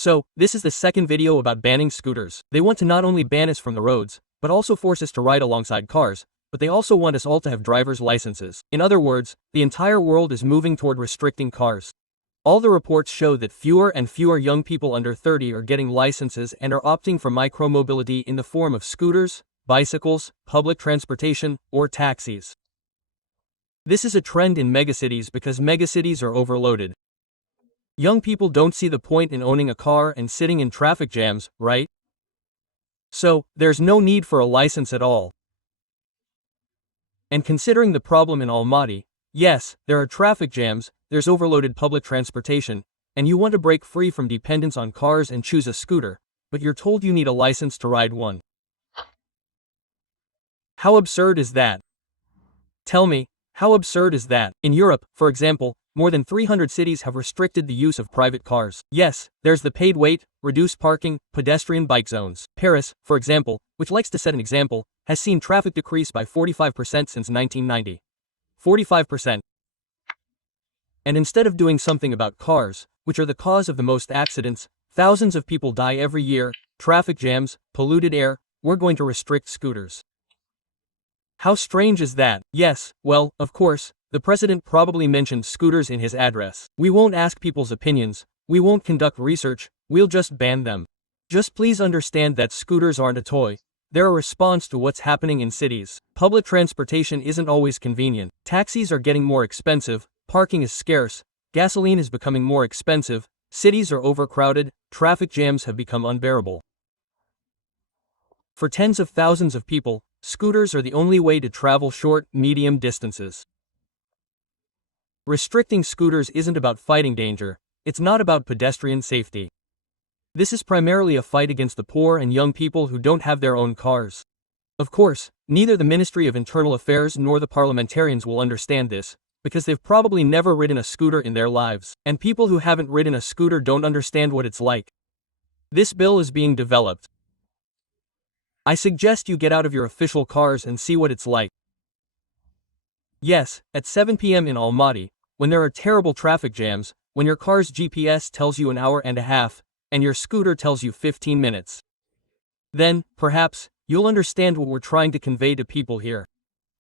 So, this is the second video about banning scooters. They want to not only ban us from the roads, but also force us to ride alongside cars, but they also want us all to have driver's licenses. In other words, the entire world is moving toward restricting cars. All the reports show that fewer and fewer young people under 30 are getting licenses and are opting for micromobility in the form of scooters, bicycles, public transportation, or taxis. This is a trend in megacities because megacities are overloaded. Young people don't see the point in owning a car and sitting in traffic jams, right? So, there's no need for a license at all. And considering the problem in Almaty, yes, there are traffic jams, there's overloaded public transportation, and you want to break free from dependence on cars and choose a scooter, but you're told you need a license to ride one. How absurd is that? Tell me, how absurd is that? In Europe, for example, more than 300 cities have restricted the use of private cars. Yes, there's the paid wait, reduced parking, pedestrian bike zones. Paris, for example, which likes to set an example, has seen traffic decrease by 45% since 1990. 45%. And instead of doing something about cars, which are the cause of the most accidents, thousands of people die every year, traffic jams, polluted air, we're going to restrict scooters. How strange is that? Yes, well, of course, the president probably mentioned scooters in his address. We won't ask people's opinions, we won't conduct research, we'll just ban them. Just please understand that scooters aren't a toy. They're a response to what's happening in cities. Public transportation isn't always convenient. Taxis are getting more expensive, parking is scarce, gasoline is becoming more expensive, cities are overcrowded, traffic jams have become unbearable. For tens of thousands of people, scooters are the only way to travel short, medium distances. Restricting scooters isn't about fighting danger, it's not about pedestrian safety. This is primarily a fight against the poor and young people who don't have their own cars. Of course, neither the Ministry of Internal Affairs nor the parliamentarians will understand this, because they've probably never ridden a scooter in their lives, and people who haven't ridden a scooter don't understand what it's like. This bill is being developed. I suggest you get out of your official cars and see what it's like. Yes, at 7 p.m. in Almaty, when there are terrible traffic jams, when your car's GPS tells you an hour and a half, and your scooter tells you 15 minutes. Then, perhaps, you'll understand what we're trying to convey to people here.